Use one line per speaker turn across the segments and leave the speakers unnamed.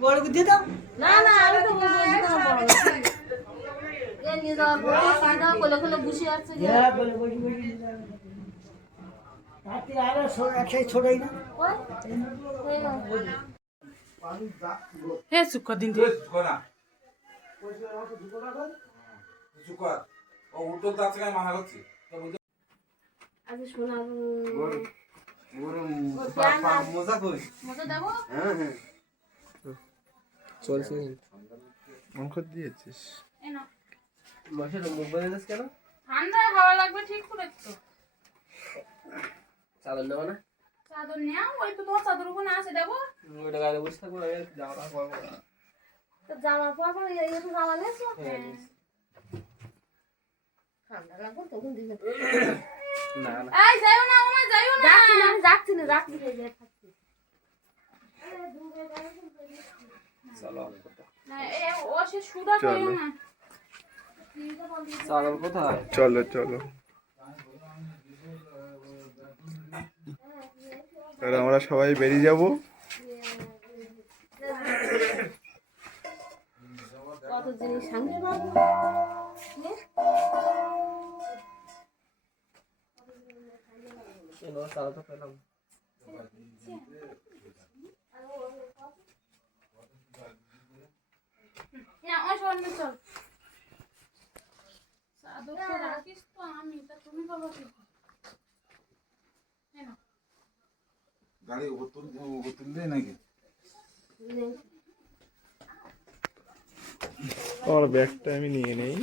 বড় দিয়ে দাও।
না না আমি তো
হ্যাঁ বলে বসে বসে নিয়ে যাবে। রাত্রি আরও ছো- একসাথে না?
ওই এই নাও।
হ্যাঁ চুপ কর দিন
মানা
আচ্ছা শোনা
মজা করি
মতো দেবো?
চলছে অঙ্ক দিয়েছিস। মাসের মুখ বানিয়েছিস কেন?
ঠান্ডা হাওয়া লাগবে ঠিক করে তো
চাদর নেব না?
চাদর নেও ওই তো তোমার চাদর ওখানে আছে দেবো
ওইটা গাড়ি বসে থাকব আমি জামা না
জামা পর পর এই জামা নেছো ঠান্ডা লাগবে তখন দিবে
না না।
এই যাইও না ওমা যাইও না। যাচ্ছি না আমি যাচ্ছি না হয়ে
চলো।
চলো। চলো আমরা সবাই বেরিয়ে যাব।
কত জিনিস সঙ্গে পাবো
এই নাও, চাদর তো পেলাম
হ্যাঁ ওই শোন চল চাদর তো রাখিস তো আমি তা তুমি বাবা কি
গাড়ি উপর তুল নাকি?
আমার ব্যাগটা আমি নিয়ে নেই।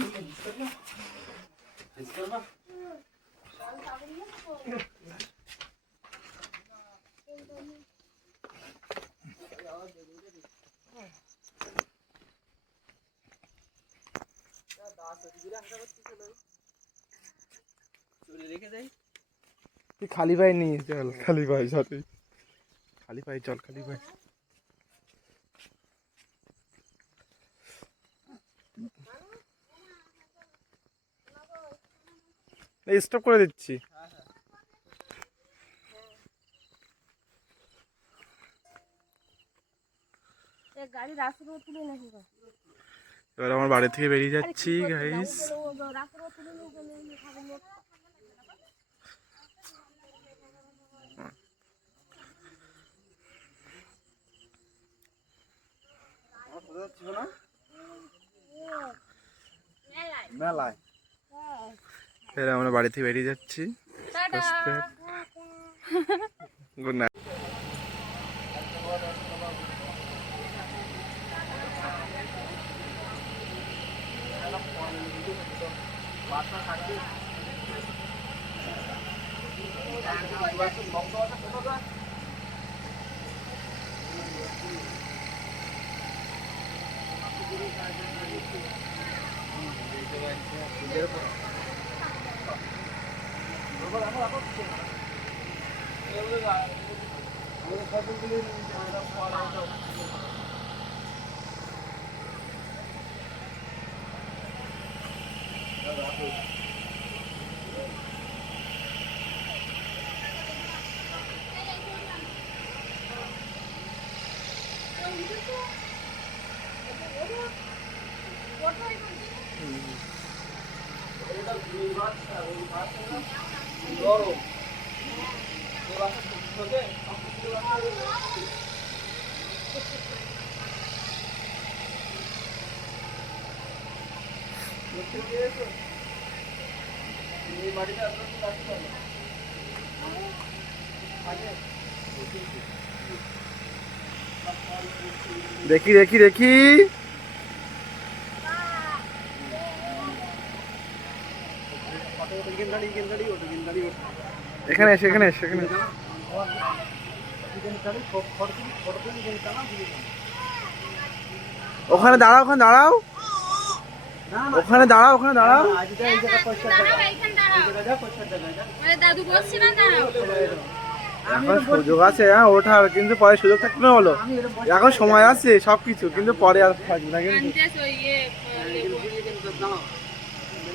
খালি পায়ে নিয়ে চল খালি পায়ে সাথে খালি পায়ে চল খালি পায়ে। স্টপ করে দিচ্ছি।
গাড়ি রাস্তার উপর তুলে নাকি
এবার আমার বাড়ি থেকে বেরিয়ে যাচ্ছি গাইস
রাস্তার উপর তুলে নিয়ে গেলে খাবে লোক
মেলায়।
এবার আমরা বাড়ি থেকে বেরিয়ে যাচ্ছি গুড নাইট দেখি দেখি দেখি। এখানে এসে এখানে এসে, এখানে ওখানে দাঁড়াও ওখানে দাঁড়াও। ওখানে দাঁড়াও ওখানে দাঁড়াও। এখন সুযোগ আছে হ্যাঁ ওঠার, কিন্তু পরে সুযোগ থাকবে না বলো এখন সময় আছে সব কিছু কিন্তু পরে আর থাকবে না কিন্তু।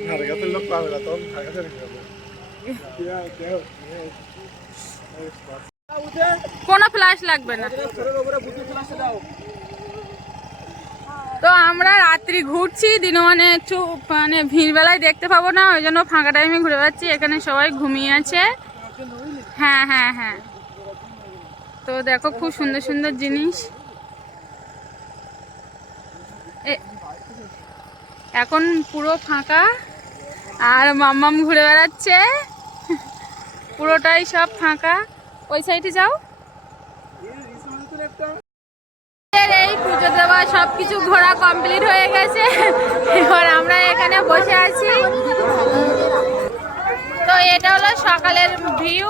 Cargaste los cuadratón, cargaste el
কোনো ফ্ল্যাশ লাগবে না তো আমরা রাত্রি ঘুরছি দিনে মানে একটু মানে ভিড় বেলায় দেখতে পাবো না, ওই জন্য ফাঁকা টাইমে ঘুরে বেড়াচ্ছি, এখানে সবাই ঘুমিয়ে আছে। হ্যাঁ হ্যাঁ হ্যাঁ। তো দেখো খুব সুন্দর সুন্দর জিনিস। এখন পুরো ফাঁকা, আর মাম্মাম ঘুরে বেড়াচ্ছে। পুরোটাই সব ফাঁকা। ওই সাইডে যাও এর এই পুজো দেওয়া সবকিছু ঘোরা কমপ্লিট হয়ে গেছে। এবার আমরা এখানে বসে আছি। তো এটা হলো সকালের ভিউ।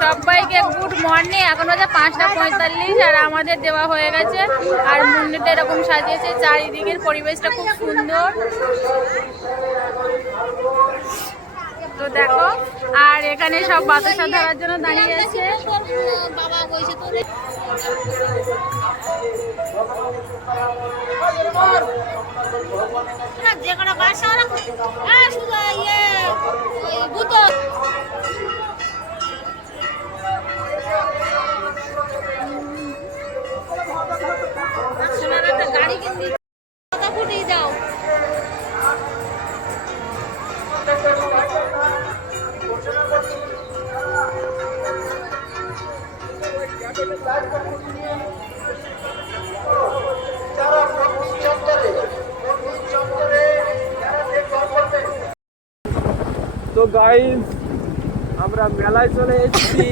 সবাইকে গুড মর্নিং। এখন হচ্ছে পাঁচটা পঁয়তাল্লিশ আর আমাদের দেওয়া হয়ে গেছে। আর মন্দিরটা এরকম সাজিয়েছে, চারিদিকের পরিবেশটা খুব সুন্দর। তো দেখো, আর এখানে সব বাতাসা ধরার জন্য দাঁড়িয়ে আছে।
যে কোনো বাসা শুধু ইয়ে ওই
তো গাইস আমরা মেলায় চলে এসেছি।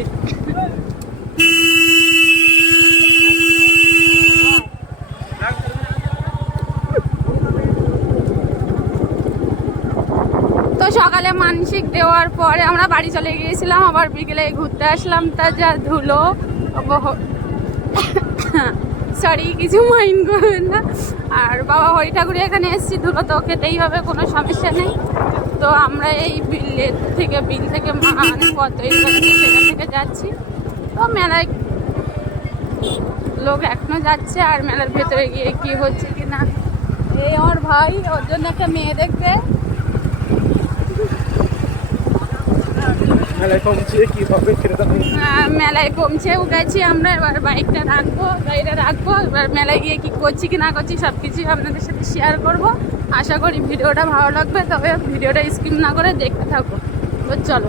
তো সকালে মানসিক দেওয়ার পরে আমরা বাড়ি চলে গিয়েছিলাম, আবার বিকেলে ঘুরতে আসলাম, তা যা ধুলো। সরি কিছু মাইন্ড করবেন না। আর বাবা হরি ঠাকুর এখানে এসেছি, ধুলো তো খেতেই হবে, কোনো সমস্যা নেই। তো আমরা এই বিলের থেকে, বিল থেকে মানে কত সেখান থেকে যাচ্ছি। তো মেলায় লোক এখনও যাচ্ছে আর মেলার ভেতরে গিয়ে কি হচ্ছে কি না। এই ওর ভাই, ওর জন্য একটা মেয়ে দেখবে
মেলায় কমছে কি হবে সেটা তো আমি-
আহ, মেলায় কমছেও গেছি আমরা এবার বাইকটা রাখব গাড়িটা রাখব এবার মেলায় গিয়ে কি করছি কি না করছি সব কিছুই আপনাদের সাথে শেয়ার করব। আশা করি ভিডিওটা ভালো লাগবে তবে ভিডিওটা স্কিপ না করে দেখতে থাকো। তো চলো।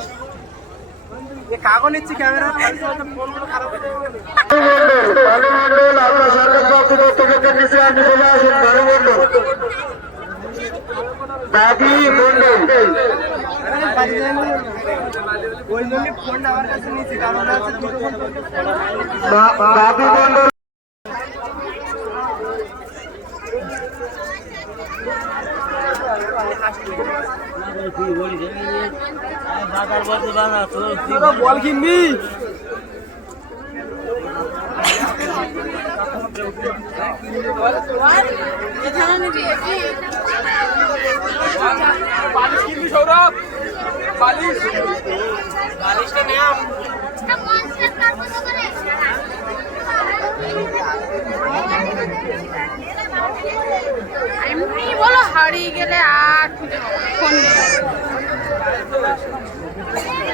কাগজ নিচ্ছি ক্যামেরা।
ভানুমন্ডল আপনার সরকার পক্ষ থেকে নিচে আপনি চলে আসুন ভানুমন্ডল দাবি মন্ডল
ওই জন্য ফোনটা আমার কাছে নিচ্ছি কারণ আছে দুটো ফোন
দাবি মন্ডল
বল কিনবি
এমনি বলো হারিয়ে গেলে আর খুঁজে ফোন নেই।
এই এইগুলিতে এটা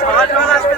সকাল সকাল আসবে